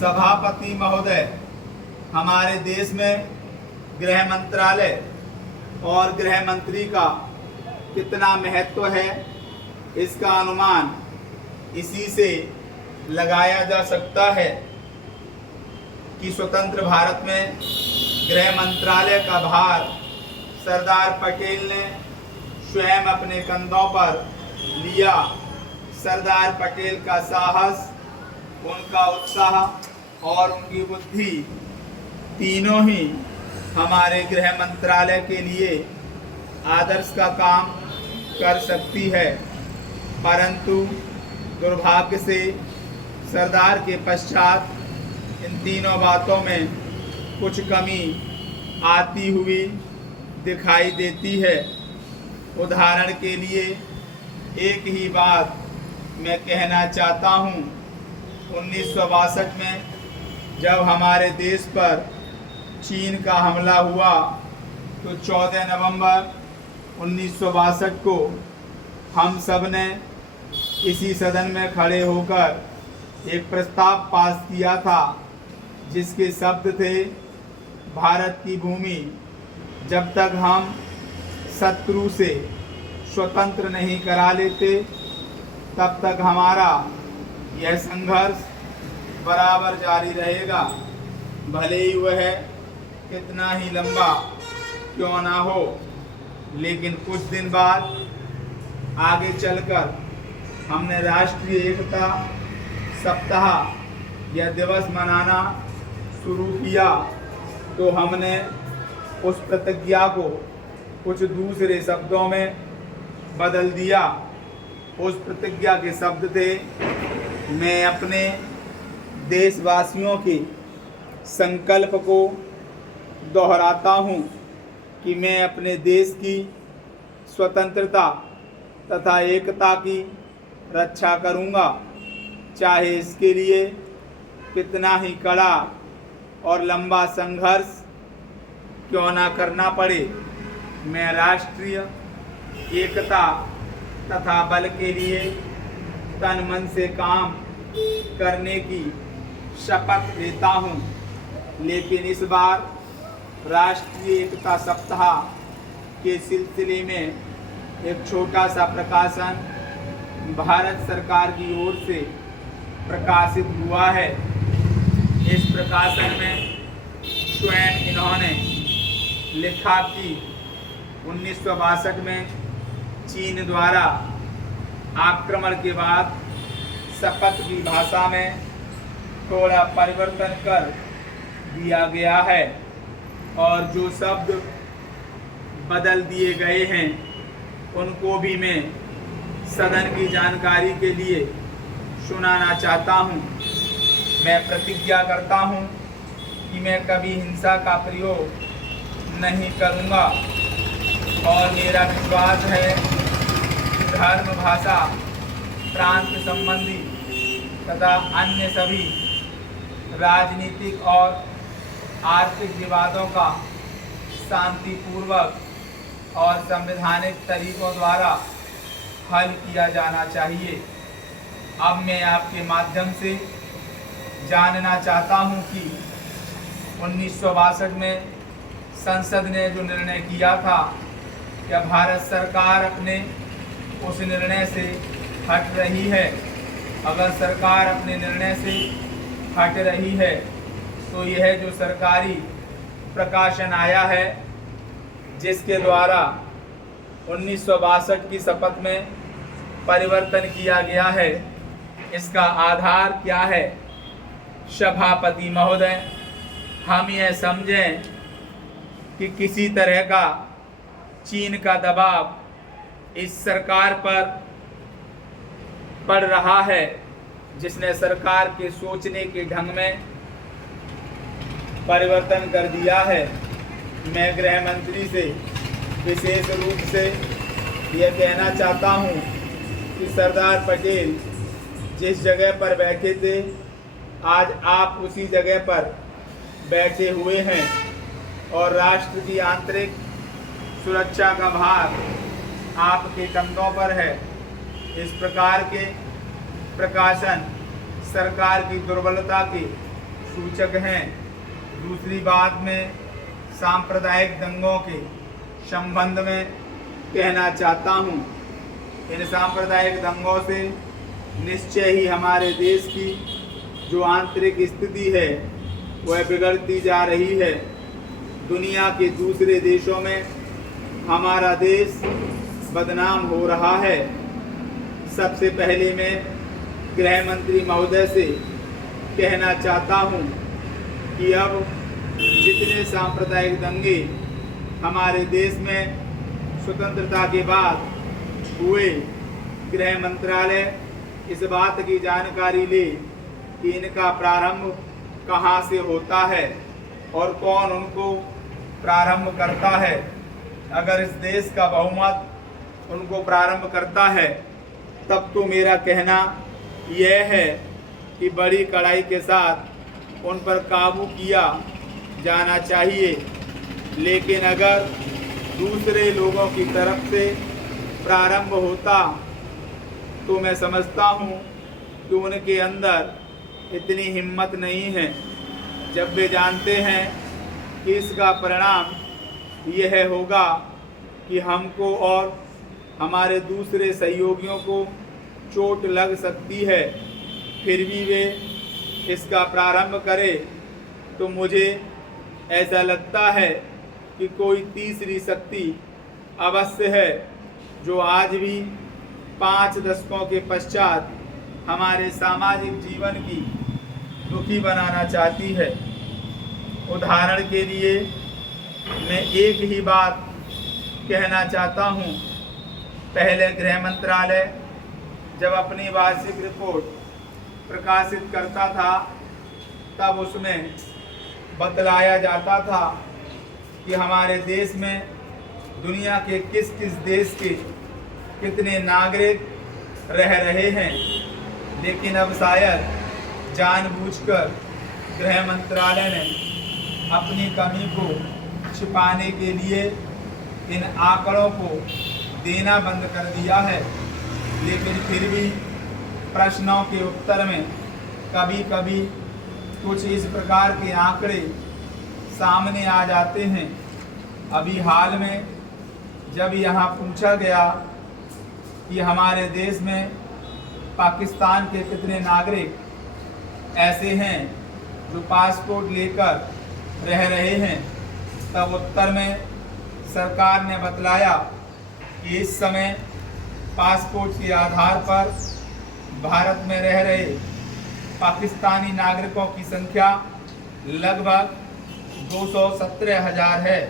सभापति महोदय, हमारे देश में गृह मंत्रालय और गृह मंत्री का कितना महत्व है, इसका अनुमान इसी से लगाया जा सकता है कि स्वतंत्र भारत में गृह मंत्रालय का भार सरदार पटेल ने स्वयं अपने कंधों पर लिया। सरदार पटेल का साहस, उनका उत्साह और उनकी बुद्धि तीनों ही हमारे गृह मंत्रालय के लिए आदर्श का काम कर सकती है। परंतु दुर्भाग्य से सरदार के पश्चात इन तीनों बातों में कुछ कमी आती हुई दिखाई देती है। उदाहरण के लिए एक ही बात मैं कहना चाहता हूँ। 1962 में जब हमारे देश पर चीन का हमला हुआ तो 14 नवंबर 1962 को हम सब ने इसी सदन में खड़े होकर एक प्रस्ताव पास किया था, जिसके शब्द थे, भारत की भूमि जब तक हम शत्रु से स्वतंत्र नहीं करा लेते तब तक हमारा यह संघर्ष बराबर जारी रहेगा, भले ही वह कितना ही लंबा क्यों ना हो। लेकिन कुछ दिन बाद आगे चलकर हमने राष्ट्रीय एकता सप्ताह यह दिवस मनाना शुरू किया, तो हमने उस प्रतिज्ञा को कुछ दूसरे शब्दों में बदल दिया। उस प्रतिज्ञा के शब्द थे, मैं अपने देशवासियों के संकल्प को दोहराता हूँ कि मैं अपने देश की स्वतंत्रता तथा एकता की रक्षा करूँगा, चाहे इसके लिए कितना ही कड़ा और लंबा संघर्ष क्यों ना करना पड़े। मैं राष्ट्रीय एकता तथा बल के लिए तन मन से काम करने की शपथ लेता हूँ। लेकिन इस बार राष्ट्रीय एकता सप्ताह के सिलसिले में एक छोटा सा प्रकाशन भारत सरकार की ओर से प्रकाशित हुआ है। इस प्रकाशन में स्वयं इन्होंने लिखा कि 1962 में चीन द्वारा आक्रमण के बाद शपथ की भाषा में थोड़ा परिवर्तन कर दिया गया है और जो शब्द बदल दिए गए हैं उनको भी मैं सदन की जानकारी के लिए सुनाना चाहता हूं। मैं प्रतिज्ञा करता हूं कि मैं कभी हिंसा का प्रयोग नहीं करूंगा और मेरा विश्वास है कि धर्म, भाषा, प्रांत संबंधी तथा अन्य सभी राजनीतिक और आर्थिक विवादों का शांतिपूर्वक और संवैधानिक तरीकों द्वारा हल किया जाना चाहिए। अब मैं आपके माध्यम से जानना चाहता हूं कि 1962 में संसद ने जो निर्णय किया था, क्या भारत सरकार अपने उस निर्णय से हट रही है? अगर सरकार अपने निर्णय से हट रही है तो यह जो सरकारी प्रकाशन आया है जिसके द्वारा 1962 की शपथ में परिवर्तन किया गया है, इसका आधार क्या है? सभापति महोदय, हम यह समझें कि किसी तरह का चीन का दबाव इस सरकार पर पड़ रहा है, जिसने सरकार के सोचने के ढंग में परिवर्तन कर दिया है। मैं गृह मंत्री से विशेष रूप से यह कहना चाहता हूँ कि सरदार पटेल जिस जगह पर बैठे थे, आज आप उसी जगह पर बैठे हुए हैं और राष्ट्र की आंतरिक सुरक्षा का भार आपके कंधों पर है। इस प्रकार के प्रकाशन सरकार की दुर्बलता के सूचक हैं। दूसरी बात में सांप्रदायिक दंगों के संबंध में कहना चाहता हूँ। इन सांप्रदायिक दंगों से निश्चय ही हमारे देश की जो आंतरिक स्थिति है वह बिगड़ती जा रही है। दुनिया के दूसरे देशों में हमारा देश बदनाम हो रहा है। सबसे पहले मैं गृह मंत्री महोदय से कहना चाहता हूँ कि अब जितने सांप्रदायिक दंगे हमारे देश में स्वतंत्रता के बाद हुए, गृह मंत्रालय इस बात की जानकारी ले कि इनका प्रारंभ कहाँ से होता है और कौन उनको प्रारंभ करता है। अगर इस देश का बहुमत उनको प्रारंभ करता है तब तो मेरा कहना यह है कि बड़ी कड़ाई के साथ उन पर काबू किया जाना चाहिए। लेकिन अगर दूसरे लोगों की तरफ से प्रारंभ होता तो मैं समझता हूँ कि उनके अंदर इतनी हिम्मत नहीं है, जब वे जानते हैं कि इसका परिणाम यह होगा कि हमको और हमारे दूसरे सहयोगियों को चोट लग सकती है, फिर भी वे इसका प्रारंभ करें। तो मुझे ऐसा लगता है कि कोई तीसरी शक्ति अवश्य है जो आज भी 5 दशकों के पश्चात हमारे सामाजिक जीवन की दुखी बनाना चाहती है। उदाहरण के लिए मैं एक ही बात कहना चाहता हूँ। पहले गृह मंत्रालय जब अपनी वार्षिक रिपोर्ट प्रकाशित करता था तब उसमें बतलाया जाता था कि हमारे देश में दुनिया के किस किस देश के कितने नागरिक रह रहे हैं। लेकिन अब शायद जानबूझकर गृह मंत्रालय ने अपनी कमी को छिपाने के लिए इन आंकड़ों को देना बंद कर दिया है। लेकिन फिर भी प्रश्नों के उत्तर में कभी कभी कुछ इस प्रकार के आंकड़े सामने आ जाते हैं। अभी हाल में जब यहाँ पूछा गया कि हमारे देश में पाकिस्तान के कितने नागरिक ऐसे हैं जो पासपोर्ट लेकर रह रहे हैं, तब उत्तर में सरकार ने बतलाया कि इस समय पासपोर्ट के आधार पर भारत में रह रहे पाकिस्तानी नागरिकों की संख्या लगभग 217,000 है।